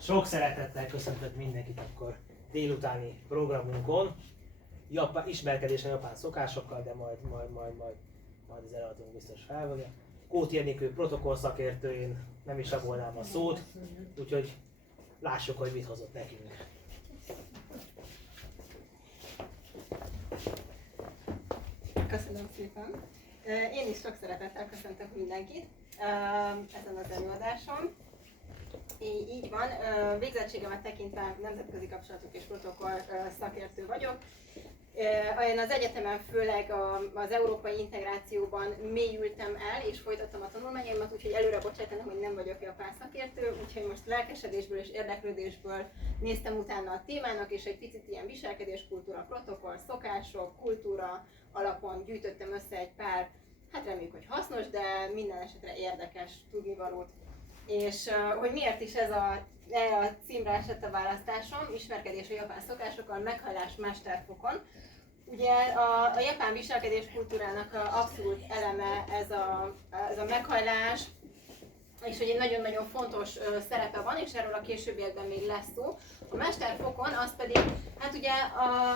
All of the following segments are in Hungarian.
Sok szeretettel köszöntök mindenkit akkor délutáni programunkon. Ismerkedés a japán szokásokkal, de majd az előadónk biztos felvegye. Kóti Enikő protokoll szakértő, én nem is rabolnám a szót, úgyhogy lássuk, hogy mit hozott nekünk. Köszönöm szépen. Én is sok szeretettel köszöntök mindenkit ezen az előadáson. Így van, végzettségemet tekintve nemzetközi kapcsolatok és protokoll szakértő vagyok. Én az egyetemen főleg az európai integrációban mélyültem el és folytattam a tanulmányaimat, úgyhogy előre bocsájtanom, hogy nem vagyok japán szakértő, úgyhogy most lelkesedésből és érdeklődésből néztem utána a témának, és egy picit ilyen viselkedéskultúra, protokoll, szokások, kultúra alapon gyűjtöttem össze egy pár, hát reméljük, hogy hasznos, de minden esetre érdekes tudnivalót. És hogy miért is ez a címre esett a választásom, ismerkedés a japán szokásokkal, meghallás mesterfokon. Ugye a japán viselkedés kultúrának abszolút eleme ez a meghallás, és hogy egy nagyon-nagyon fontos szerepe van, és erről a későbbiekben még lesz szó. A mesterfokon az pedig, hát ugye,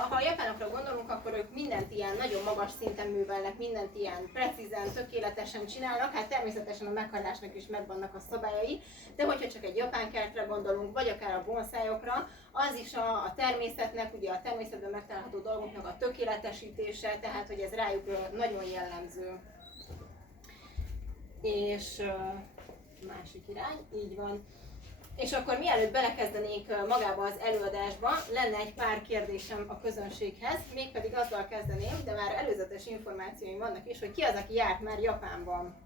ha a japánokra gondolunk, akkor ők mindent ilyen nagyon magas szinten művelnek, mindent ilyen precízen, tökéletesen csinálnak, hát természetesen a meghallásnak is megvannak a szabályai, de hogyha csak egy japán kertre gondolunk, vagy akár a bonszájokra, az is a természetnek, ugye a természetben megtalálható dolgoknak a tökéletesítése, tehát hogy ez rájuk nagyon jellemző. És másik irány, így van. És akkor mielőtt belekezdenék magába az előadásba, lenne egy pár kérdésem a közönséghez, mégpedig azzal kezdeném, de már előzetes információim vannak is, hogy ki az, aki járt már Japánban.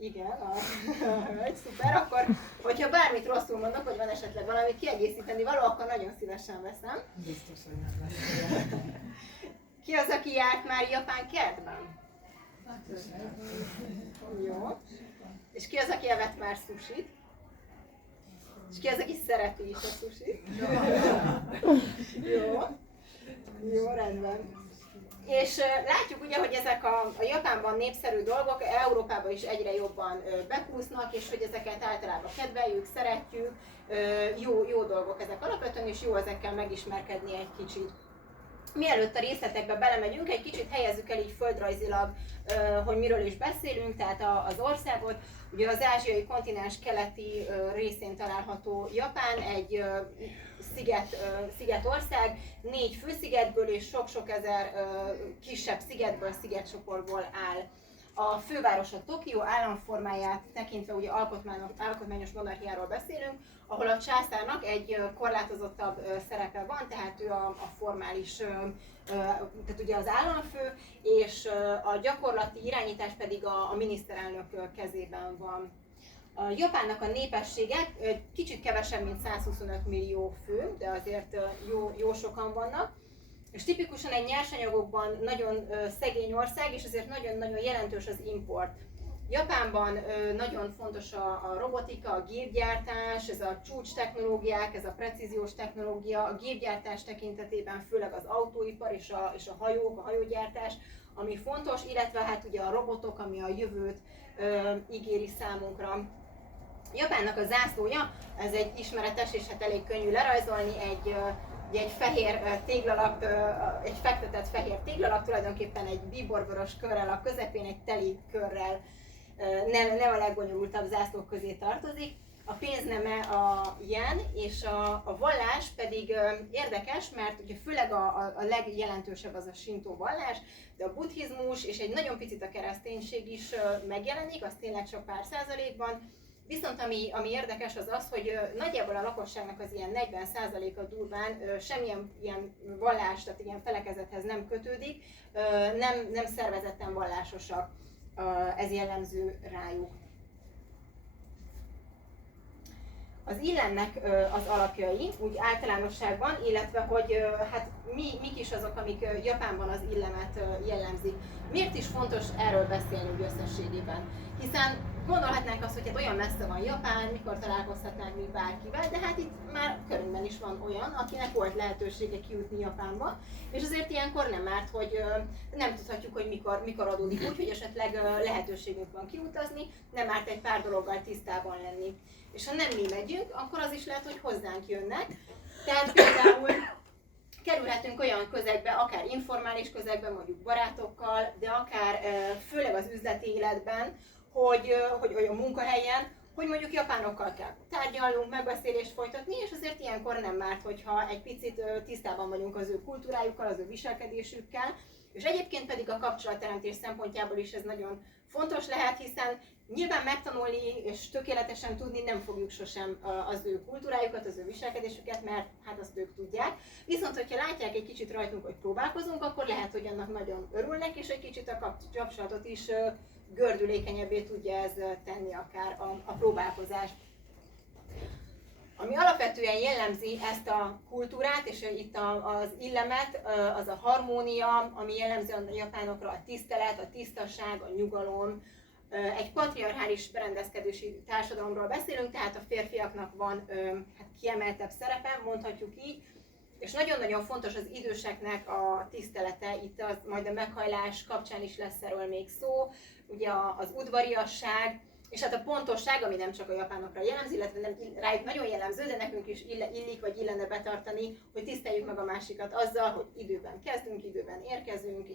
Igen, szuper, akkor hogyha bármit rosszul mondok, vagy van esetleg valami kiegészíteni való, akkor nagyon szívesen veszem. Biztos, hogy nem lesz. Ki az, aki járt már japán kertben? Jó. És ki az, aki evett már sushit? És ki az, aki szereti is a sushit? Jó, rendben. És látjuk ugye, hogy ezek a Japánban népszerű dolgok Európában is egyre jobban bekúsznak, és hogy ezeket általában kedveljük, szeretjük, jó dolgok ezek alapvetően, és jó ezekkel megismerkedni egy kicsit. Mielőtt a részletekbe belemegyünk, egy kicsit helyezzük el így földrajzilag, hogy miről is beszélünk, tehát az országot. Ugye az ázsiai kontinens keleti részén található Japán, egy szigetország, 4 főszigetből és sok-sok ezer kisebb szigetből, szigetcsoportból áll. A fővárosa Tokió, államformáját tekintve ugye alkotmányos monarchiáról beszélünk, ahol a császárnak egy korlátozottabb szerepe van, tehát ő a formális, tehát ugye az államfő, és a gyakorlati irányítás pedig a miniszterelnök kezében van. A Japánnak a népessége kicsit kevesebb, mint 125 millió fő, de azért jó sokan vannak. És tipikusan egy nyersanyagokban nagyon szegény ország, és ezért nagyon-nagyon jelentős az import. Japánban nagyon fontos a robotika, a gépgyártás, ez a csúcs technológiák, ez a precíziós technológia, a gépgyártás tekintetében főleg az autóipar és a hajók, a hajógyártás, ami fontos, illetve hát ugye a robotok, ami a jövőt ígéri számunkra. Japánnak a zászlója, ez egy ismeretes és hát elég könnyű lerajzolni, egy fehér téglalap, egy fektetett fehér téglalap, tulajdonképpen egy bíborvörös körrel a közepén, egy teli körrel, nem a legbonyolultabb zászlók közé tartozik. A pénzneme a yen, és a vallás pedig érdekes, mert ugye főleg a legjelentősebb az a sintó vallás, de a buddhizmus és egy nagyon picit a kereszténység is megjelenik, az tényleg csak pár százalékban. Viszont ami érdekes az az, hogy nagyjából a lakosságnak az ilyen 40%-a durván semmilyen ilyen vallás, tehát ilyen felekezethez nem kötődik, nem szervezetten vallásosak, ez jellemző rájuk. Az illemnek az alapjai, úgy általánosságban, illetve hogy hát mik is azok, amik Japánban az illemet jellemzik. Miért is fontos erről beszélni úgy összességében? Hiszen Gondolhatnánk azt, hogy hát olyan messze van Japán, mikor találkozhatnánk még bárkivel, de hát itt már körünkben is van olyan, akinek volt lehetősége kijutni Japánba, és azért ilyenkor nem árt, hogy nem tudhatjuk, hogy mikor adódik úgy, hogy esetleg lehetőségünk van kiutazni, nem árt egy pár dologgal tisztában lenni. És ha nem mi megyünk, akkor az is lehet, hogy hozzánk jönnek. Tehát például kerülhetünk olyan közegbe, akár informális közegben, mondjuk barátokkal, de akár főleg az üzleti életben, hogy a munkahelyen, hogy mondjuk japánokkal kell tárgyalnunk, megbeszélést folytatni, és azért ilyenkor nem árt, hogyha egy picit tisztában vagyunk az ő kultúrájukkal, az ő viselkedésükkel, és egyébként pedig a kapcsolatteremtés szempontjából is ez nagyon fontos lehet, hiszen nyilván megtanulni és tökéletesen tudni nem fogjuk sosem az ő kultúrájukat, az ő viselkedésüket, mert hát azt ők tudják. Viszont, hogyha látják egy kicsit rajtunk, hogy próbálkozunk, akkor lehet, hogy annak nagyon örülnek, és egy kicsit a kapcsolatot is gördülékenyebbé tudja ez tenni akár a próbálkozást. Ami alapvetően jellemzi ezt a kultúrát, és itt az illemet, az a harmónia, ami jellemző a japánokra, a tisztelet, a tisztaság, a nyugalom. Egy patriarchális berendezkedési társadalomról beszélünk, tehát a férfiaknak van hát kiemeltebb szerepe, mondhatjuk így, és nagyon-nagyon fontos az időseknek a tisztelete, itt majd a meghajlás kapcsán is lesz erről még szó, ugye az udvariasság, és hát a pontosság, ami nem csak a japánokra jellemző, illetve nem rájuk nagyon jellemző, de nekünk is illik vagy illene betartani, hogy tiszteljük meg a másikat azzal, hogy időben kezdünk, időben érkezünk,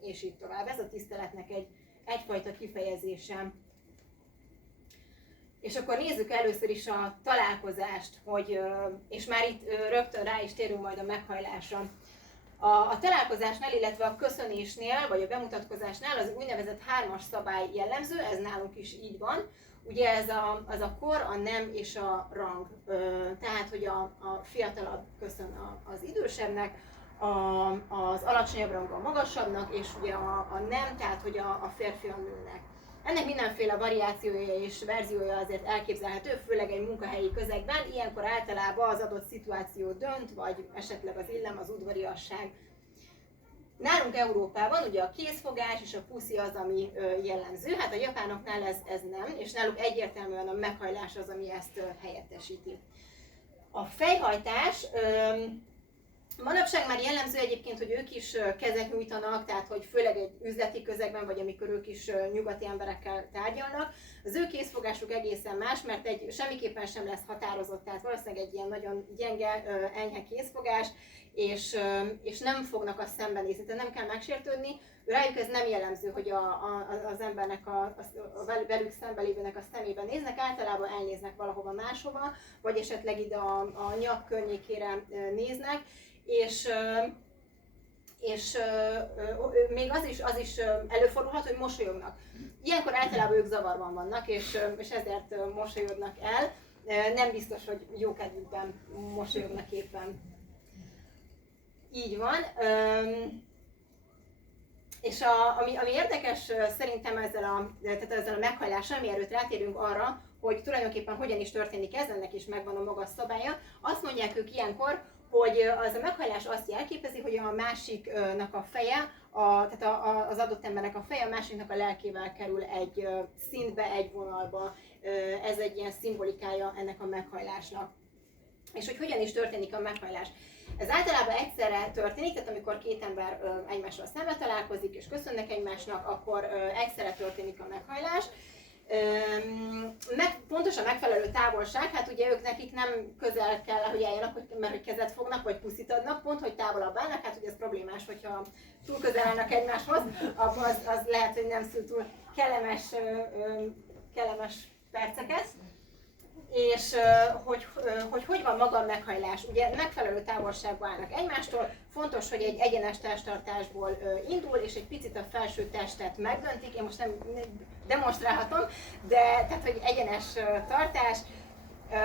és így tovább. Ez a tiszteletnek egyfajta kifejezése. És akkor nézzük először is a találkozást, és már itt rögtön rá is térünk majd a meghajlásra. A találkozásnál, illetve a köszönésnél, vagy a bemutatkozásnál az úgynevezett 3-as szabály jellemző, ez nálunk is így van. Ugye ez az a kor, a nem és a rang. Tehát, hogy a fiatalabb köszön az idősebbnek, az alacsonyabb rangú a magasabbnak, és ugye a nem, tehát hogy a férfi a nőnek. Ennek mindenféle variációja és verziója azért elképzelhető, főleg egy munkahelyi közegben. Ilyenkor általában az adott szituáció dönt, vagy esetleg az illem, az udvariasság. Nálunk Európában ugye a kézfogás és a puszi az, ami jellemző. Hát a japánoknál ez nem, és náluk egyértelműen a meghajlás az, ami ezt helyettesíti. A fejhajtás, manapság már jellemző egyébként, hogy ők is kezet nyújtanak, tehát hogy főleg egy üzleti közegben, vagy amikor ők is nyugati emberekkel tárgyalnak. Az ő kézfogásuk egészen más, mert semmiképpen sem lesz határozott, tehát valószínűleg egy ilyen nagyon gyenge, enyhe kézfogás, és nem fognak azt szembenézni, tehát nem kell megsértődni. Rájuk ez nem jellemző, hogy az embernek, a velük szembelévőnek a szemébe néznek, általában elnéznek valahova máshova, vagy esetleg ide a nyak környékére néznek, és még az is előfordulhat, hogy mosolyognak. Ilyenkor általában ők zavarban vannak, és ezért mosolyognak el. Nem biztos, hogy jó kedvükben mosolyognak éppen. Így van. És ami érdekes szerintem ezzel a meghajlással, mielőtt rátérünk arra, hogy tulajdonképpen hogyan is történik ez, ennek is megvan a maga szabálya, azt mondják ők ilyenkor, hogy az a meghajlás azt jelképezi, hogy a másiknak a feje, tehát az adott embernek a feje a másiknak a lelkével kerül egy szintbe, egy vonalba. Ez egy ilyen szimbolikája ennek a meghajlásnak. És hogy hogyan is történik a meghajlás? Ez általában egyszerre történik, tehát amikor két ember egymással szembe találkozik és köszönnek egymásnak, akkor egyszerre történik a meghajlás. Pontosan megfelelő távolság, hát ugye nekik nem közel kell, hogy álljanak, mert hogy kezet fognak, vagy puszit adnak, pont, hogy távolabb állnak, hát ugye ez problémás, hogyha túl közel állnak egymáshoz, akkor az lehet, hogy nem szül túl kellemes perceket. És hogy van maga a meghajlás? Ugye megfelelő távolságban állnak egymástól, fontos, hogy egy egyenes testtartásból indul, és egy picit a felső testet megdöntik, én most nem demonstrálhatom, de tehát, hogy egyenes tartás,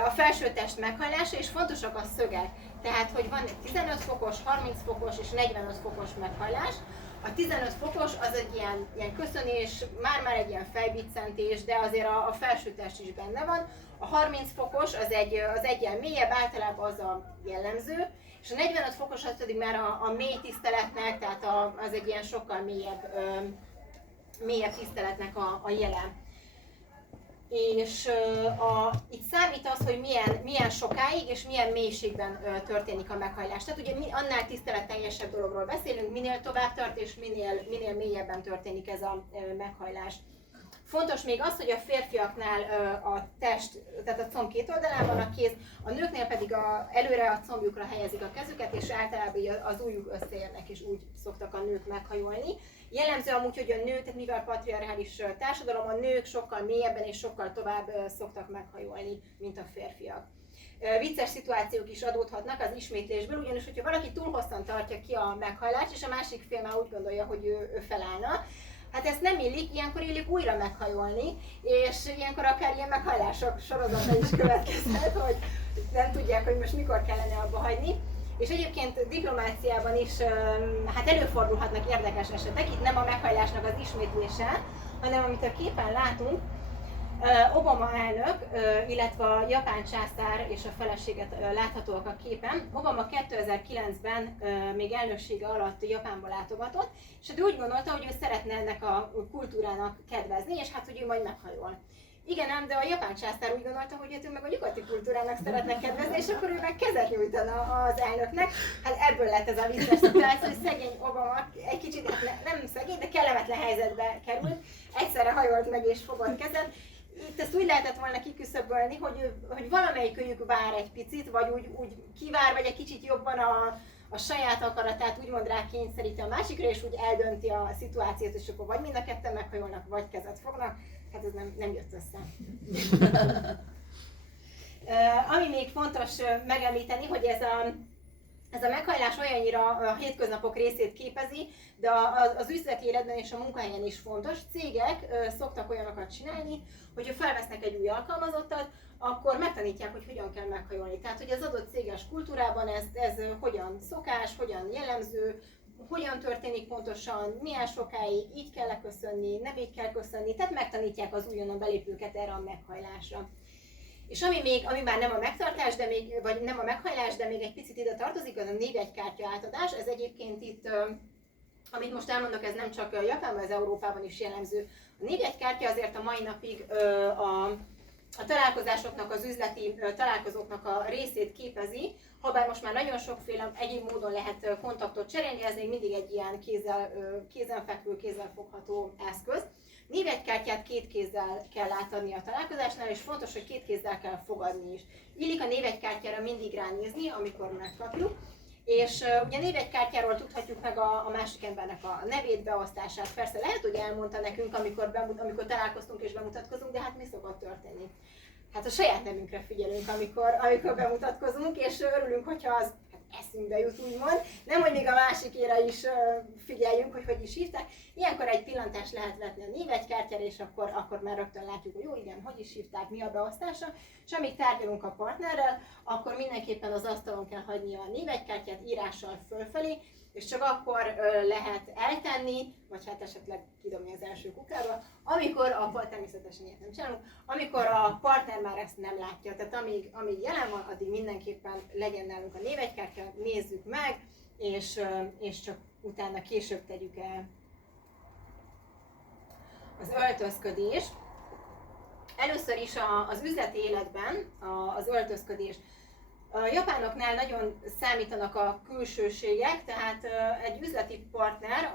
a felső test meghajlása, és fontosak a szögek. Tehát, hogy van 15 fokos, 30 fokos és 45 fokos meghajlás. A 15 fokos az egy ilyen köszönés, már egy ilyen fejbiccentés, de azért a felső test is benne van. A 30 fokos az egy ilyen mélyebb, általában az a jellemző, és a 45 fokos az pedig már a mély tiszteletnek, tehát az egy ilyen sokkal mélyebb tiszteletnek a jele. és itt számít az, hogy milyen sokáig és milyen mélységben történik a meghajlás. Tehát ugye annál tiszteletteljesebb dologról beszélünk, minél tovább tart és minél mélyebben történik ez a meghajlás. Fontos még az, hogy a férfiaknál a test, tehát a comb két oldalán van a kéz, a nőknél pedig előre a combjukra helyezik a kezüket, és általában az ujjuk összeérnek, és úgy szoktak a nők meghajolni. Jellemző amúgy, hogy a nők, tehát mivel patriarchális társadalom, a nők sokkal mélyebben és sokkal tovább szoktak meghajolni, mint a férfiak. Vicces szituációk is adódhatnak az ismétlésből, ugyanis hogyha valaki túl hosszan tartja ki a meghajlást, és a másik fél már úgy gondolja, hogy ő felállna, hát ezt nem illik, ilyenkor illik újra meghajolni, és ilyenkor akár ilyen meghajlások sorozata is következhet, hogy nem tudják, hogy most mikor kellene abba hagyni. És egyébként diplomáciában is hát előfordulhatnak érdekes esetek, itt nem a meghajlásnak az ismétlése, hanem amit a képen látunk, Obama elnök, illetve a japán császár és a feleséget láthatóak a képen. Obama 2009-ben még elnöksége alatt Japánba látogatott, és ő úgy gondolta, hogy ő szeretne ennek a kultúrának kedvezni, és hát hogy ő majd meghajol. Igen ám, de a japán császár úgy gondolta, hogy ő meg a nyugati kultúrának szeretne kedvezni, és akkor ő meg kezet nyújtana az elnöknek. Hát ebből lett ez a vicces szituáció, hogy szegény Obama egy kicsit, hát nem szegény, de kellemetlen helyzetbe került. Egyszerre hajolt meg és fogott kezet. Itt ezt úgy lehetett volna kiküszöbölni, hogy valamelyikőjük vár egy picit, vagy úgy kivár, vagy egy kicsit jobban a saját akaratát úgymond rá kényszeríti a másikra, és úgy eldönti a szituációt, és akkor vagy mind a ketten meghajolnak, vagy kezet fognak. Hát ez nem jött össze. Ami még fontos megemlíteni, hogy ez a meghajlás olyannyira a hétköznapok részét képezi, de az üzleti életben és a munkahelyen is fontos. Cégek szoktak olyanokat csinálni, hogyha felvesznek egy új alkalmazottat, akkor megtanítják, hogy hogyan kell meghajolni. Tehát, hogy az adott céges kultúrában ez hogyan szokás, hogyan jellemző, hogyan történik pontosan, milyen sokáig, így kell leköszönni, nem így kell köszönni, tehát megtanítják az újonnan belépőket erre a meghajlásra. És ami már nem a megtartás, vagy nem a meghajlás, de még egy picit ide tartozik, az a névjegykártya átadás. Ez egyébként itt, amit most elmondok, ez nem csak Japánban, ez Európában is jellemző. A névjegykártya azért a mai napig a találkozásoknak, az üzleti találkozóknak a részét képezi, habár most már nagyon sokféle egyéb módon lehet kontaktot cserélni, ez még mindig egy ilyen kézenfekvő, kézzelfogható eszköz. Névjegykártyát két kézzel kell átadni a találkozásnál, és fontos, hogy két kézzel kell fogadni is. Illik a névjegykártyára mindig ránézni, amikor megkapjuk. És ugye a névjegykártyáról tudhatjuk meg a másik embernek a nevét, beosztását. Persze lehet, hogy elmondta nekünk, amikor találkoztunk és bemutatkozunk, de hát mi szokott történni? Hát a saját nevünkre figyelünk, amikor bemutatkozunk, és örülünk, hogyha az eszünkbe jut, úgymond. Nem, hogy még a másikére is figyeljünk, hogy is hívták. Ilyenkor egy pillantást lehet vetni a névjegykártyára, és akkor már rögtön látjuk, hogy jó, igen, hogy is hívták, mi a beosztása. És amíg tárgyalunk a partnerrel, akkor mindenképpen az asztalon kell hagyni a névjegykártyát írással fölfelé, és csak akkor lehet eltenni, vagy hát esetleg kidobni az első kukába, természetesen ilyet nem csinálunk, amikor a partner már ezt nem látja. Tehát amíg jelen van, addig mindenképpen legyen nálunk a névjegykártya, nézzük meg, és csak utána később tegyük el. Az öltözködés. Először is az üzleti életben az öltözködés. A japánoknál nagyon számítanak a külsőségek, tehát egy üzleti partner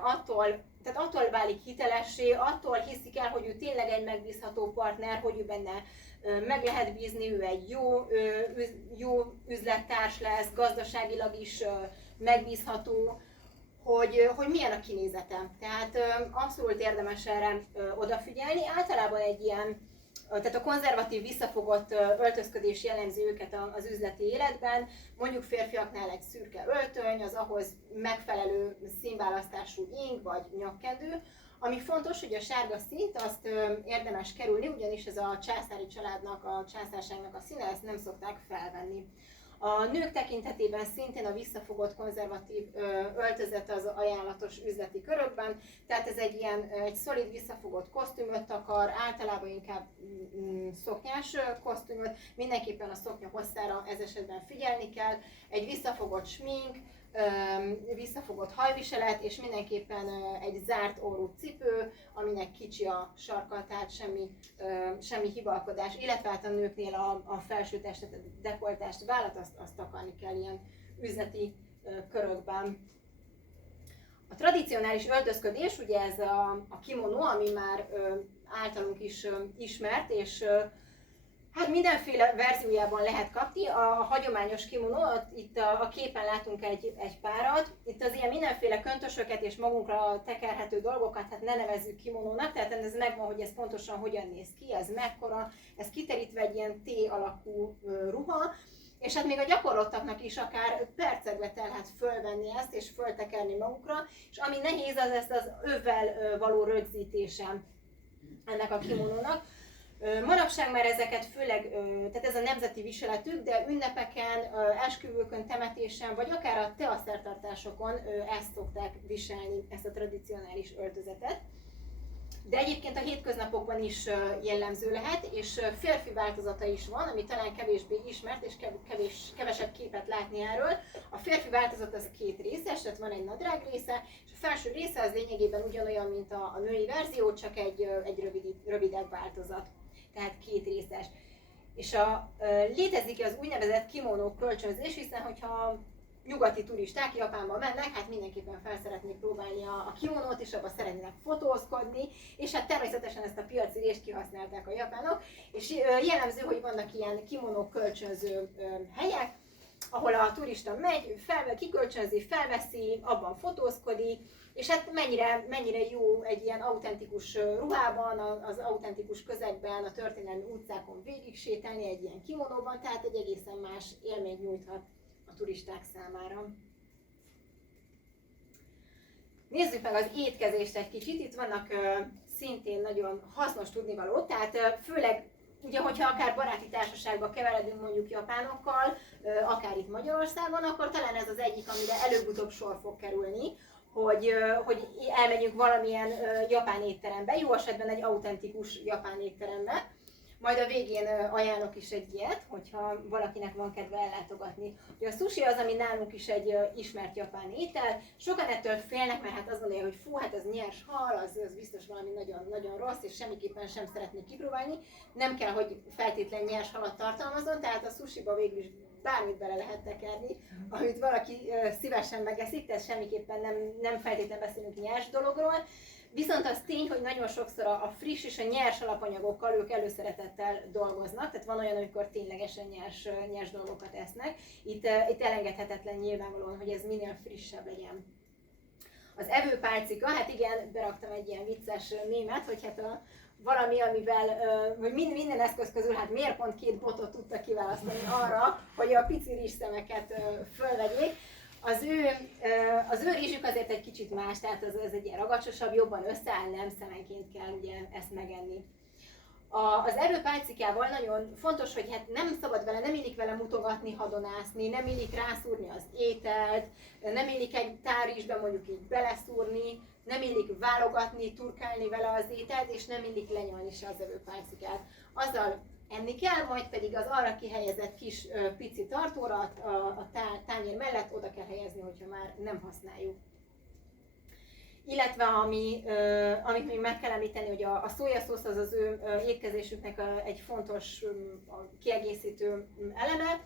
attól válik hitelessé, attól hiszik el, hogy ő tényleg egy megbízható partner, hogy ő benne meg lehet bízni, ő egy jó üzlettárs lesz, gazdaságilag is megbízható, hogy milyen a kinézete. Tehát abszolút érdemes erre odafigyelni. Általában tehát a konzervatív, visszafogott öltözködés jellemzi őket az üzleti életben. Mondjuk férfiaknál egy szürke öltöny, az ahhoz megfelelő színválasztású ing vagy nyakkendő. Ami fontos, hogy a sárga színt azt érdemes kerülni, ugyanis ez a császári családnak, a császárságnak a színe, ezt nem szokták felvenni. A nők tekintetében szintén a visszafogott konzervatív öltözet az ajánlatos üzleti körökben, tehát ez egy szolid visszafogott kosztümöt takar, általában inkább szoknyás kosztümöt, mindenképpen a szoknya hosszára ez esetben figyelni kell, egy visszafogott smink, visszafogott hajviselet, és mindenképpen egy zárt orrú cipő, aminek kicsi a sarka, tehát semmi hibalkodás, illetve hát a nőknél a felső testet, a dekoltást, vállat, azt takarni kell ilyen üzleti körökben. A tradicionális öltözködés, ugye ez a kimono, ami már általunk is ismert, és hát mindenféle verziójában lehet kapni. A hagyományos kimono, itt a képen látunk egy párat, itt az ilyen mindenféle köntösöket és magunkra tekerhető dolgokat, hát ne nevezzük kimonónak, tehát ez megvan, hogy ez pontosan hogyan néz ki, ez mekkora, ez kiterítve egy ilyen T alakú ruha, és hát még a gyakorlottaknak is akár percekbe telhet fölvenni ezt és föltekerni magukra, és ami nehéz, az ezt az övvel való rögzítése ennek a kimonónak. Manapság már ezeket főleg, tehát ez a nemzeti viseletük, de ünnepeken, esküvőkön, temetésen, vagy akár a teaszertartásokon ezt szokták viselni, ezt a tradicionális öltözetet. De egyébként a hétköznapokban is jellemző lehet, és férfi változata is van, ami talán kevésbé ismert, és kevesebb képet látni erről. A férfi változat az két részes, tehát van egy nadrág része, és a felső része az lényegében ugyanolyan, mint a női verzió, csak egy rövidebb változat, tehát két részes. És létezik az úgynevezett kimonó kölcsönzés, hiszen hogyha nyugati turisták Japánba mennek, hát mindenképpen fel szeretnék próbálni a kimonót, és abban szeretnének fotózkodni, és hát természetesen ezt a piaci részt kihasználták a japánok, és jellemző, hogy vannak ilyen kimonó kölcsönző helyek, ahol a turista megy, kikölcsönzi, felveszi, abban fotózkodik, és hát mennyire jó egy ilyen autentikus ruhában, az autentikus közegben, a történelmi utcákon végig sétálni egy ilyen kimonóban, tehát egy egészen más élményt nyújthat a turisták számára. Nézzük meg az étkezést egy kicsit, itt vannak szintén nagyon hasznos tudnivalók, tehát főleg ugye, hogyha akár baráti társaságba keveredünk mondjuk japánokkal, akár itt Magyarországon, akkor talán ez az egyik, amire előbb-utóbb sor fog kerülni, hogy elmegyünk valamilyen japán étterembe, jó esetben egy autentikus japán étterembe. Majd a végén ajánlok is egy ilyet, hogyha valakinek van kedve ellátogatni. Ugye a sushi az, ami nálunk is egy ismert japán étel. Sokan ettől félnek, mert hát azt gondolja, hogy fú, hát az nyers hal, az biztos valami nagyon, nagyon rossz, és semmiképpen sem szeretnék kipróbálni. Nem kell, hogy feltétlen nyers halat tartalmazzon, tehát a sushiba végül is bármit bele lehet tekerni, amit valaki szívesen megeszik, tehát semmiképpen nem feltétlenül beszélünk nyers dologról. Viszont az tény, hogy nagyon sokszor a friss és a nyers alapanyagokkal ők előszeretettel dolgoznak, tehát van olyan, amikor ténylegesen nyers dolgokat esznek. Itt elengedhetetlen nyilvánvalóan, hogy ez minél frissebb legyen. Az evőpálcika, hát igen, beraktam egy ilyen vicces mémet, hogy hát valami, amivel, vagy minden eszköz közül, hát miért pont két botot tudta kiválasztani arra, hogy a pici rizsszemeket fölvegyék. Az ő rizsük azért egy kicsit más, tehát ez egy ilyen ragacsosabb, jobban összeáll, nem szemenként kell ugye ezt megenni. Az evőpálcikával nagyon fontos, hogy hát nem szabad vele, nem illik vele mutogatni, hadonászni, nem illik rászúrni az ételt, nem illik egy tálrizsbe mondjuk így beleszúrni, nem illik válogatni, turkálni vele az ételt, és nem illik lenyalni se az evőpálcikát. Azzal enni kell, majd pedig az arra kihelyezett kis pici tartóra a tányér mellett oda kell helyezni, hogyha már nem használjuk. Illetve amit még meg kell említeni, hogy a szójaszósz az az ő étkezésüknek egy fontos kiegészítő eleme.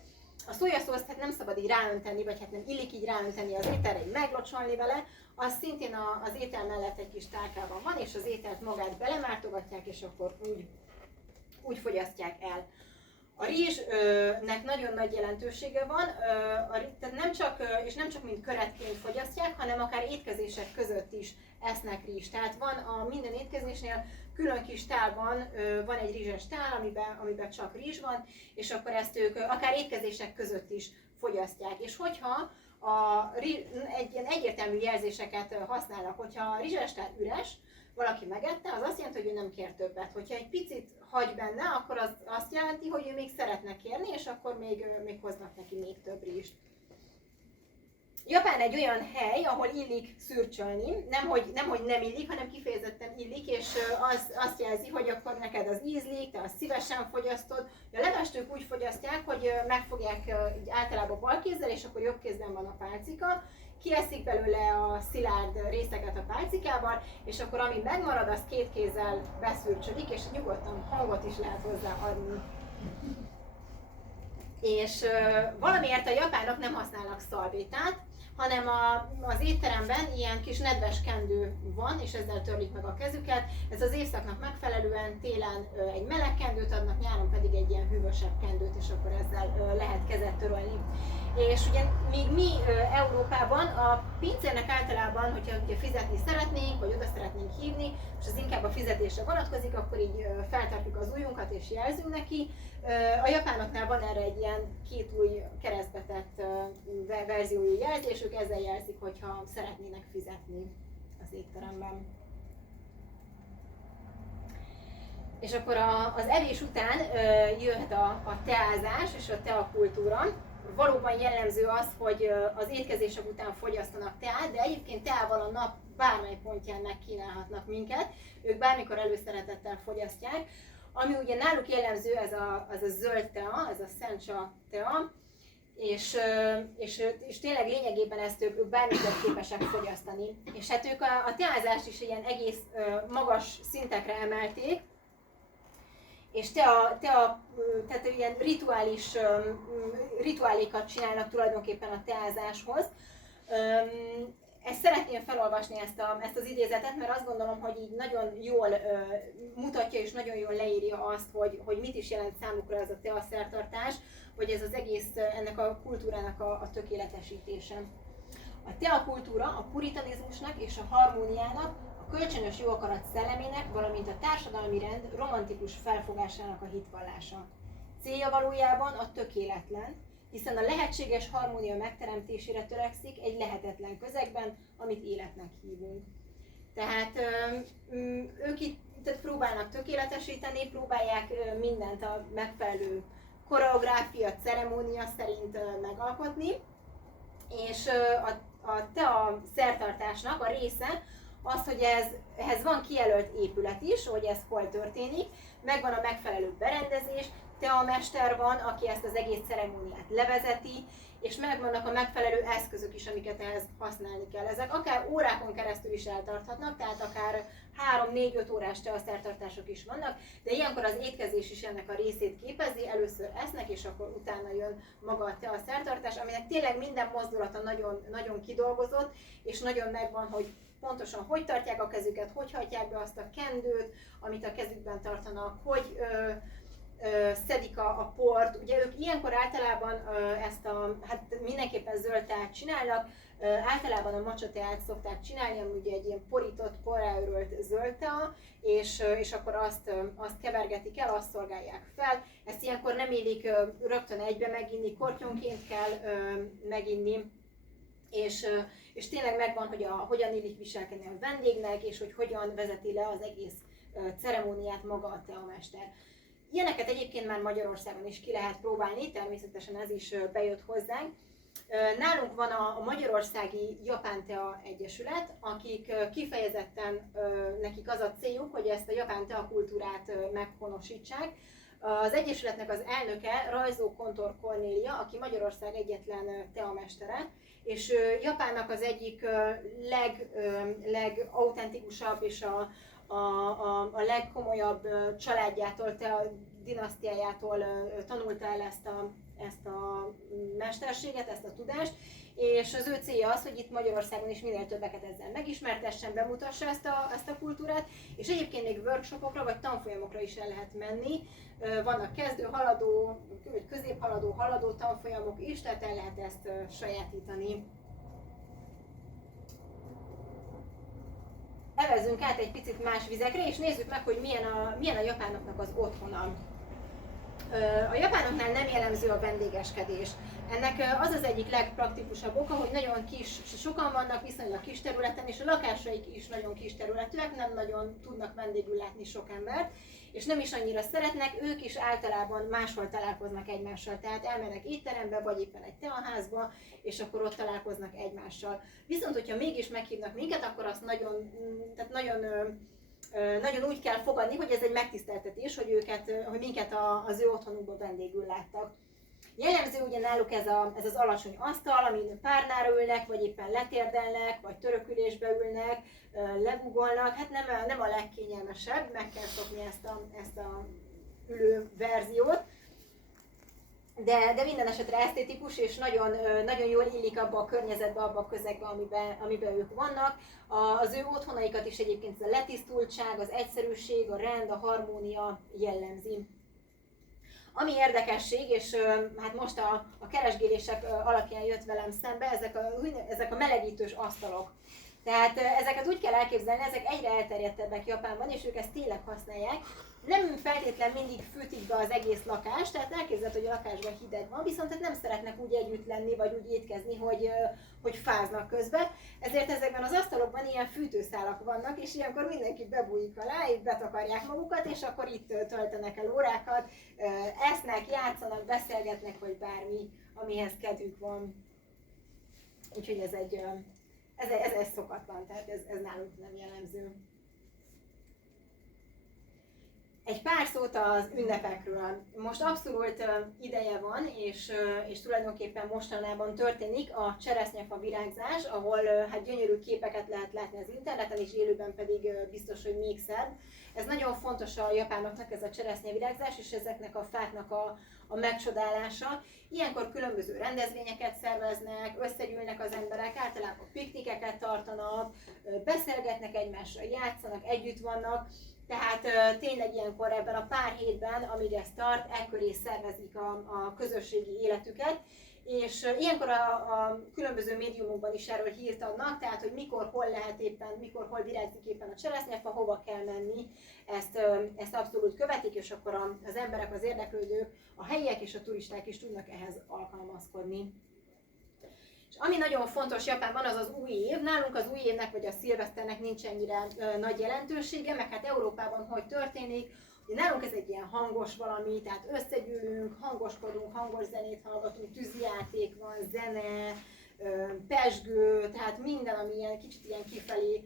A szójaszószt hát nem szabad így ráönteni, vagy hát nem illik így ráönteni az ételre, így meglocsolni vele, az szintén az étel mellett egy kis tálkában van, és az ételt magát belemártogatják, és akkor úgy fogyasztják el. A rizsnek nagyon nagy jelentősége van, tehát nem csak mint köretként fogyasztják, hanem akár étkezések között is esznek rizs. Tehát van minden étkezésnél külön kis tálban van egy rizses tál, amiben csak rizs van, és akkor ezt ők akár étkezések között is fogyasztják. És hogyha egy ilyen egyértelmű jelzéseket használnak, hogyha a rizses tál üres, valaki megette, az azt jelenti, hogy ő nem kér többet. Hogyha egy picit hagy benne, akkor az azt jelenti, hogy ő még szeretne kérni, és akkor még hoznak neki még több rizst. Japán egy olyan hely, ahol illik szürcsölni, nem hogy nem illik, hanem kifejezetten illik, és azt jelzi, hogy akkor neked az ízlik, te azt szívesen fogyasztod. A levest ők úgy fogyasztják, hogy megfogják így általában bal kézzel, és akkor jobb kézben van a pálcika, kieszik belőle a szilárd részeket a pálcikával, és akkor ami megmarad, azt két kézzel beszürcsölik, és nyugodtan hangot is lehet hozzá adni. És valamiért a japánok nem használnak szalvétát, hanem az étteremben ilyen kis nedves kendő van, és ezzel törlik meg a kezüket. Ez az évszaknak megfelelően télen egy meleg kendőt adnak, nyáron pedig egy ilyen hűvösebb kendőt, és akkor ezzel lehet kezet törölni. És ugye míg mi Európában a pincérnek általában, hogyha fizetni szeretnénk, vagy oda szeretnénk hívni, és az inkább a fizetésre vonatkozik, akkor így feltartjuk az ujjunkat és jelzünk neki. A japánoknál van erre egy ilyen két ujj keresztbetett verziójú jelzés, ők ezzel jelzik, hogyha szeretnének fizetni az étteremben. És akkor az evés után jöhet a teázás és a teakultúra. Valóban jellemző az, hogy az étkezések után fogyasztanak teát, de egyébként teával a nap bármely pontján megkínálhatnak minket. Ők bármikor előszeretettel fogyasztják. Ami ugye náluk jellemző, ez a zöld tea, ez a sencha tea, és tényleg lényegében ezt ők bármikor képesek fogyasztani. És hát ők a teázást is ilyen egész magas szintekre emelték, és tehát ilyen rituálékat csinálnak tulajdonképpen a teázáshoz. Ezt szeretném felolvasni ezt az idézetet, mert azt gondolom, hogy így nagyon jól mutatja és nagyon jól leírja azt, hogy mit is jelent számukra ez a teaszertartás, vagy ez az egész ennek a kultúrának a tökéletesítése. A teakultúra a puritanizmusnak és a harmóniának, a kölcsönös jó akarat szellemének, valamint a társadalmi rend romantikus felfogásának a hitvallása. Célja valójában a tökéletlen, hiszen a lehetséges harmónia megteremtésére törekszik egy lehetetlen közegben, amit életnek hívunk. Tehát ők itt próbálnak tökéletesíteni, próbálják mindent a megfelelő koreográfia, ceremónia szerint megalkotni, és a tea szertartásnak a része az, hogy ehhez van kijelölt épület is, hogy ez hol történik, megvan a megfelelő berendezés, teamester van, aki ezt az egész ceremóniát levezeti, és megvannak a megfelelő eszközök is, amiket ehhez használni kell. Ezek akár órákon keresztül is eltarthatnak, tehát akár 3-4-5 órás teaszertartások is vannak, de ilyenkor az étkezés is ennek a részét képezi, először esznek, és akkor utána jön maga a teaszertartás, aminek tényleg minden mozdulata nagyon, nagyon kidolgozott, és nagyon megvan, hogy pontosan hogy tartják a kezüket, hogy hajtják be azt a kendőt, amit a kezükben tartanak, hogy szedik a port. Ugye ők ilyenkor általában hát mindenképpen zöld teát csinálnak, általában a matcha teát szokták csinálni, ami ugye egy ilyen porított, porrá örölt zöld tea, és akkor azt kevergetik el, azt szolgálják fel. Ezt ilyenkor nem illik rögtön egybe meginni, kortyonként kell meginni, és tényleg megvan, hogy hogyan illik viselkedni a vendégnek, és hogy hogyan vezeti le az egész ceremóniát maga a teamester. Ilyeneket egyébként már Magyarországon is ki lehet próbálni, természetesen ez is bejött hozzánk. Nálunk van a Magyarországi Japán Tea Egyesület, akik kifejezetten nekik az a céljuk, hogy ezt a japán tea kultúrát meghonosítsák. Az egyesületnek az elnöke Rajzó Kontor Kornélia, aki Magyarország egyetlen teamestere, és Japánnak az egyik legautentikusabb és a legkomolyabb családjától, dinasztiájától tanulta el ezt a mesterséget, ezt a tudást, és az ő célja az, hogy itt Magyarországon is minél többeket ezzel megismertessen, bemutassa ezt a kultúrát, és egyébként még workshopokra vagy tanfolyamokra is el lehet menni. Vannak kezdő, haladó, vagy középhaladó, haladó tanfolyamok is, tehát el lehet ezt sajátítani. Evezzünk át egy picit más vizekre, és nézzük meg, hogy milyen a japánoknak az otthona. A japánoknál nem jellemző a vendégeskedés. Ennek az az egyik legpraktikusabb oka, hogy nagyon sokan vannak viszonylag kis területen, és a lakásaik is nagyon kis területűek, nem nagyon tudnak vendégül látni sok embert, és nem is annyira szeretnek, ők is általában máshol találkoznak egymással, tehát elmennek étterembe, vagy éppen egy teaházba, és akkor ott találkoznak egymással. Viszont, hogyha mégis meghívnak minket, akkor azt nagyon úgy kell fogadni, hogy ez egy megtiszteltetés, hogy minket az ő otthonukban vendégül láttak. Jellemző ugye náluk ez az alacsony asztal, amin párnára ülnek, vagy éppen letérdelnek, vagy törökülésbe ülnek, legugolnak. Hát nem a legkényelmesebb, meg kell szokni ezt a ülő verziót. De minden esetre esztétikus, és nagyon jól illik abba a környezetbe, abba a közegbe, amiben ők vannak. Az ő otthonaikat is egyébként a letisztultság, az egyszerűség, a rend, a harmónia jellemzi. Ami érdekesség, és hát most a keresgélések alapján jött velem szembe, ezek a melegítős asztalok. Tehát ezeket úgy kell elképzelni, ezek egyre elterjedtebbek Japánban, és ők ezt tényleg használják. Nem feltétlen mindig fűtik be az egész lakást, tehát elképzelhető, hogy a lakásban hideg van, viszont nem szeretnek úgy együtt lenni, vagy úgy étkezni, hogy fáznak közben. Ezért ezekben az asztalokban ilyen fűtőszálak vannak, és ilyenkor mindenki bebújik alá, így betakarják magukat, és akkor itt töltenek el órákat, esznek, játszanak, beszélgetnek, vagy bármi, amihez kedvük van. Úgyhogy ez szokatlan, tehát ez nálunk nem jellemző. Egy pár szót az ünnepekről. Most abszolút ideje van, és tulajdonképpen mostanában történik a cseresznyefa virágzás, ahol hát gyönyörű képeket lehet látni az interneten, és élőben pedig biztos, hogy még szebb. Ez nagyon fontos a japánoknak, ez a cseresznyevirágzás, és ezeknek a fáknak a megcsodálása. Ilyenkor különböző rendezvényeket szerveznek, összegyűlnek az emberek, általában piknikeket tartanak, beszélgetnek egymással, játszanak, együtt vannak. Tehát tényleg ilyenkor ebben a pár hétben, amíg ez tart, ekköré szervezik a közösségi életüket, és ilyenkor a különböző médiumokban is erről hírt adnak, tehát hogy mikor, hol lehet éppen, mikor, hol virágzik éppen a cseresznyefa, hova kell menni, ezt abszolút követik, és akkor az emberek, az érdeklődők, a helyiek és a turisták is tudnak ehhez alkalmazkodni. És ami nagyon fontos Japánban, az az új év. Nálunk az új évnek vagy a szilveszternek nincs ennyire nagy jelentősége, meg hát Európában hogy történik. Ugye nálunk ez egy ilyen hangos valami, tehát összegyűlünk, hangoskodunk, hangos zenét hallgatunk, tűzijáték van, zene, pezsgő, tehát minden, ami ilyen, kicsit ilyen kifelé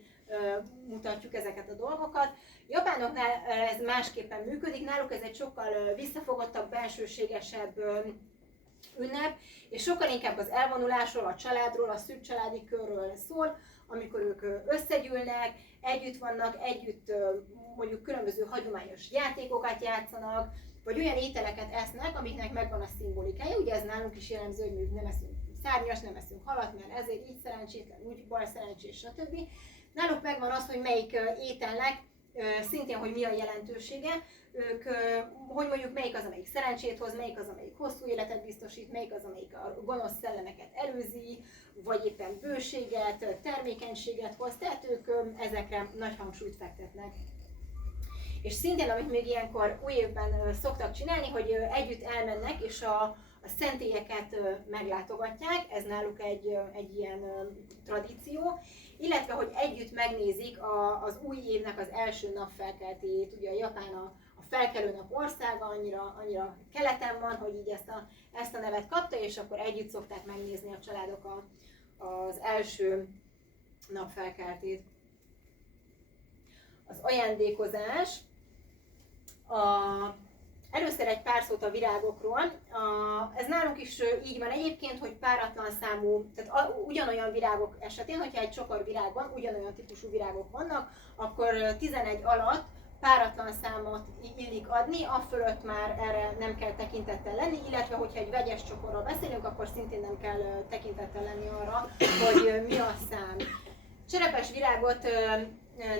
mutatjuk ezeket a dolgokat. Japánoknál ez másképpen működik, náluk ez egy sokkal visszafogottabb, bensőségesebb ünnep, és sokkal inkább az elvonulásról, a családról, a szűk családi körről szól, amikor ők összegyűlnek, együtt vannak, együtt mondjuk különböző hagyományos játékokat játszanak, vagy olyan ételeket esznek, amiknek megvan a szimbolikája. Ugye ez nálunk is jellemző, hogy nem eszünk szárnyas, nem eszünk halat, mert ezért így szerencsétlen, úgy bal szerencsés, stb. Náluk megvan az, hogy melyik ételnek szintén, hogy mi a jelentősége, ők, hogy mondjuk melyik az, amelyik szerencsét hoz, melyik az, amelyik hosszú életet biztosít, melyik az, amelyik a gonosz szellemeket előzi, vagy éppen bőséget, termékenységet hoz, tehát ők ezekre nagy hangsúlyt fektetnek. És szintén, amit még ilyenkor új évben szoktak csinálni, hogy együtt elmennek és a szentélyeket meglátogatják, ez náluk egy ilyen tradíció, illetve hogy együtt megnézik az új évnek az első napfelkeltéjét. Ugye a Japán a felkelő nap országa, annyira keleten van, hogy így ezt a nevet kapta, és akkor együtt szokták megnézni a családok az első napfelkeltét. Az ajándékozás. Először egy pár szót a virágokról. Ez nálunk is így van egyébként, hogy páratlan számú, tehát ugyanolyan virágok esetén, hogyha egy csokor virág van, ugyanolyan típusú virágok vannak, akkor 11 alatt páratlan számot illik adni, afölött már erre nem kell tekintettel lenni, illetve hogyha egy vegyes csokorról beszélünk, akkor szintén nem kell tekintettel lenni arra, hogy mi a szám. Cserepes virágot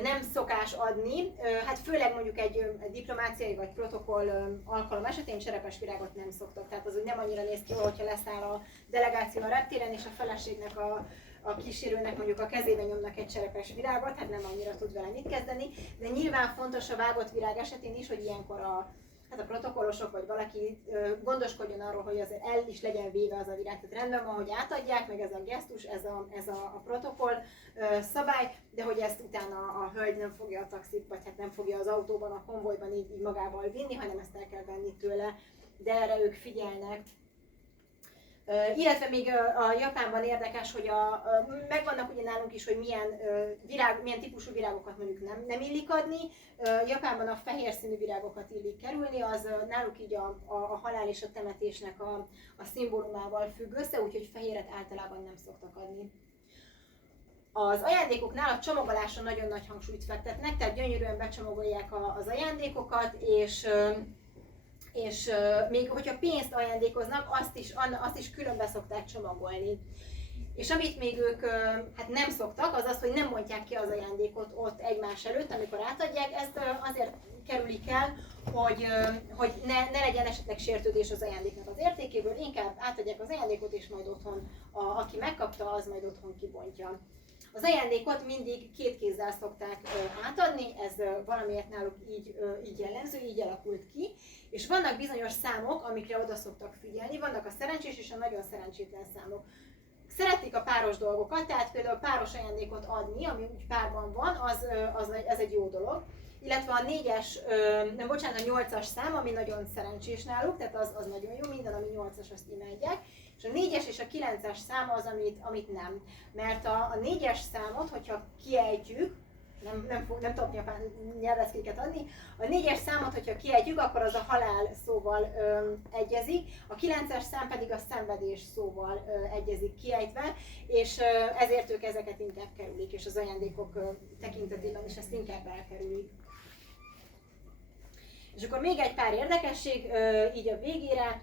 nem szokás adni, hát főleg mondjuk egy diplomáciai vagy protokoll alkalom esetén cserepes virágot nem szoktak, tehát az úgy nem annyira néz ki, hogyha leszáll a delegáció a reptéren, és a feleségnek a kísérőnek mondjuk a kezébe nyomnak egy cserepes virágot, hát nem annyira tud vele mit kezdeni, de nyilván fontos a vágott virág esetén is, hogy ilyenkor hát a protokollosok, vagy valaki gondoskodjon arról, hogy az el is legyen véve az a virág. Tehát rendben van, hogy átadják, meg ez a gesztus, ez a protokoll szabály, de hogy ezt utána a hölgy nem fogja a taxit, vagy hát nem fogja az autóban, a konvojban így magával vinni, hanem ezt el kell venni tőle, de erre ők figyelnek. Illetve még a Japánban érdekes, hogy megvannak ugye nálunk is, hogy milyen típusú virágokat mondjuk nem illik adni. Japánban a fehér színű virágokat illik kerülni, az náluk így a halál és a temetésnek a szimbólumával függ össze, úgyhogy fehéret általában nem szoktak adni. Az ajándékoknál a csomagolásra nagyon nagy hangsúlyt fektetnek, tehát gyönyörűen becsomagolják az ajándékokat, és még hogyha pénzt ajándékoznak, azt is különbe szokták csomagolni. És amit még ők hát nem szoktak, az az, hogy nem mondják ki az ajándékot ott egymás előtt, amikor átadják. Ezt azért kerülik el, hogy ne legyen esetleg sértődés az ajándéknak az értékéből, inkább átadják az ajándékot, és majd otthon, aki megkapta, az majd otthon kibontja. Az ajándékot mindig két kézzel szokták átadni, ez valamiért náluk így jellemző, így alakult ki. És vannak bizonyos számok, amikre oda szoktak figyelni, vannak a szerencsés és a nagyon szerencsétlen számok. Szeretik a páros dolgokat, tehát például páros ajándékot adni, ami úgy párban van, az egy jó dolog. Illetve a 8-as szám, ami nagyon szerencsés náluk, tehát az nagyon jó, minden, ami 8-as, azt imádják. És a 4-es és a 9-es szám az, amit nem. Mert a 4-es számot, hogyha kiejtjük, nem tudok japán nyelvezkéket adni, a 4-es számot, hogyha kiejtjük, akkor az a halál szóval egyezik, a 9-es szám pedig a szenvedés szóval egyezik kiejtve, és ezért ők ezeket inkább kerülik, és az ajándékok tekintetében is ezt inkább elkerülik. És akkor még egy pár érdekesség így a végére,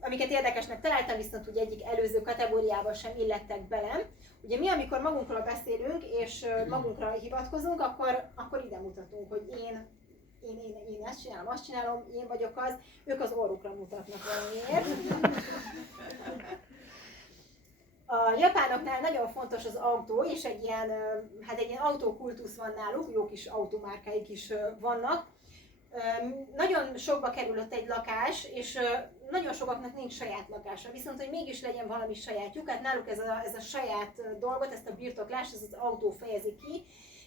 amiket érdekesnek találtam, viszont ugye egyik előző kategóriába sem illettek bele. Ugye mi, amikor magunkról beszélünk és magunkra hivatkozunk, akkor ide mutatunk, hogy én ezt csinálom, azt csinálom, én vagyok az, ők az orrukra mutatnak valamiért. A japánoknál nagyon fontos az autó, és egy ilyen autókultusz van náluk, jó kis automárkáik is vannak. Nagyon sokba kerülött egy lakás, és nagyon sokaknak nincs saját lakása, viszont hogy mégis legyen valami sajátjuk, hát náluk ez a saját dolgot, ezt a birtoklást, ez az autó fejezi ki,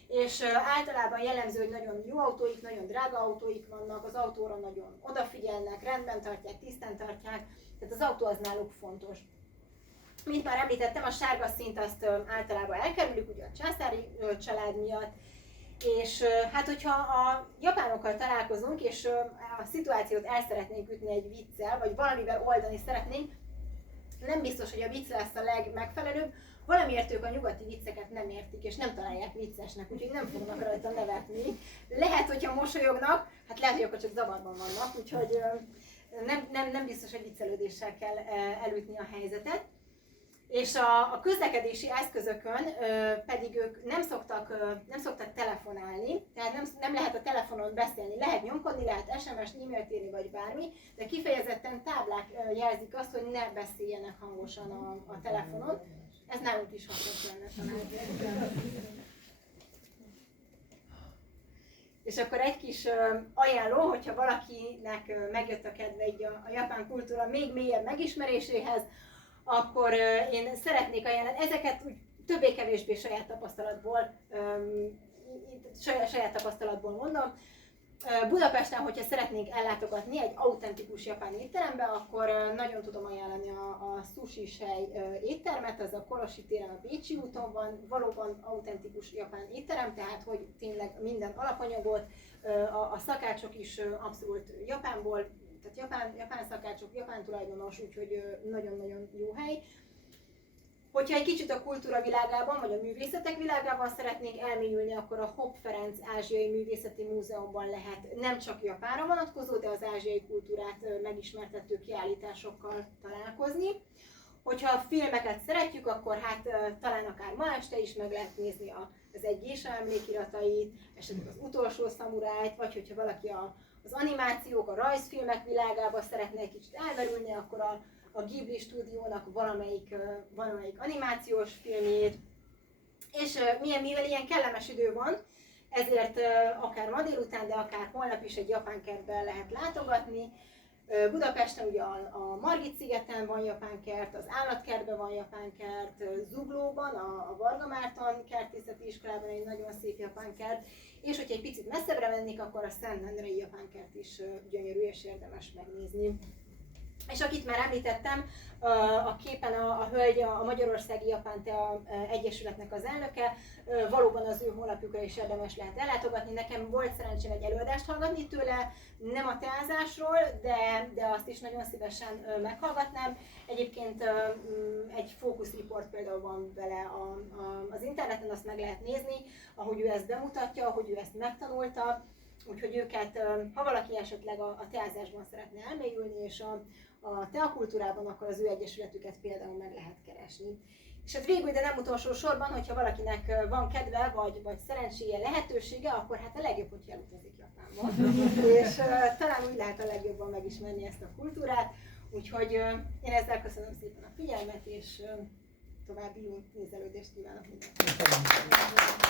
és általában jellemző, hogy nagyon jó autóik, nagyon drága autóik vannak, az autóra nagyon odafigyelnek, rendben tartják, tisztán tartják, tehát az autó az náluk fontos. Mint már említettem, a sárga színt azt általában elkerülik, ugye a császári család miatt, és hát hogyha a japánokkal találkozunk, és a szituációt el szeretnénk ütni egy viccel, vagy valamivel oldani szeretnénk, nem biztos, hogy a vicc lesz a legmegfelelőbb, valamiért ők a nyugati vicceket nem értik, és nem találják viccesnek, úgyhogy nem fognak rajta nevetni. Lehet, hogyha mosolyognak, hát lehet, hogy akkor csak zavarban vannak, úgyhogy nem biztos, hogy viccelődéssel kell elütni a helyzetet. És a közlekedési eszközökön pedig ők nem szoktak telefonálni, tehát nem lehet a telefonon beszélni, lehet nyomkodni, lehet SMS-t, e-mailt írni vagy bármi, de kifejezetten táblák jelzik azt, hogy ne beszéljenek hangosan a telefonon. Ez nálunk is hasznos lenne talán. És akkor egy kis ajánló, hogyha valakinek megjött a kedve így a japán kultúra még mélyebb megismeréséhez, akkor én szeretnék ajánlani, ezeket úgy többé-kevésbé saját tapasztalatból mondom. Budapesten, hogyha szeretnénk ellátogatni egy autentikus japán étterembe, akkor nagyon tudom ajánlani a Sushi Sej éttermet, az a Kolosi téren a Bécsi úton van, valóban autentikus japán étterem, tehát hogy tényleg minden alapanyagot, a szakácsok is abszolút Japánból, tehát japán szakácsok, japán tulajdonos, úgyhogy nagyon-nagyon jó hely. Hogyha egy kicsit a kultúra világában, vagy a művészetek világában szeretnénk elmélyülni, akkor a Hopp Ferenc Ázsiai Művészeti Múzeumban lehet nem csak Japánra vonatkozó, de az ázsiai kultúrát megismertető kiállításokkal találkozni. Hogyha a filmeket szeretjük, akkor hát talán akár ma este is meg lehet nézni az Egy Gésa emlékiratait, esetleg az Utolsó szamurájt, vagy hogyha valaki az animációk, a rajzfilmek világába szeretne egy kicsit elmerülni, akkor a Ghibli stúdiónak valamelyik animációs filmjét. És mivel ilyen kellemes idő van, ezért akár ma délután, de akár holnap is egy japán kertben lehet látogatni. Budapesten ugye a Margit-szigeten van japánkert, az Állatkertben van japánkert, Zuglóban, a Varga Márton kertészeti iskolában egy nagyon szép japánkert, és hogyha egy picit messzebbre mennék, akkor a Szentendrei japánkert is gyönyörű és érdemes megnézni. És akit már említettem, a képen a hölgy, a Magyarországi Japán Tea Egyesületnek az elnöke, valóban az ő honlapjukra is érdemes lehet ellátogatni. Nekem volt szerencsém egy előadást hallgatni tőle, nem a teázásról, de azt is nagyon szívesen meghallgatnám. Egyébként egy fókusz report például van vele az interneten, azt meg lehet nézni, ahogy ő ezt bemutatja, ahogy ő ezt megtanulta. Úgyhogy őket, ha valaki esetleg a teázásban szeretne elmélyülni, és a teakultúrában, akkor az ő egyesületüket például meg lehet keresni. És hát végül, de nem utolsó sorban, hogyha valakinek van kedve, vagy szerencséje, lehetősége, akkor hát a legjobb, hogyha elutazik Japánba. És talán úgy lehet a legjobban megismerni ezt a kultúrát. Úgyhogy én ezzel köszönöm szépen a figyelmet, és további jó nézelődést kívánok mindenkinek.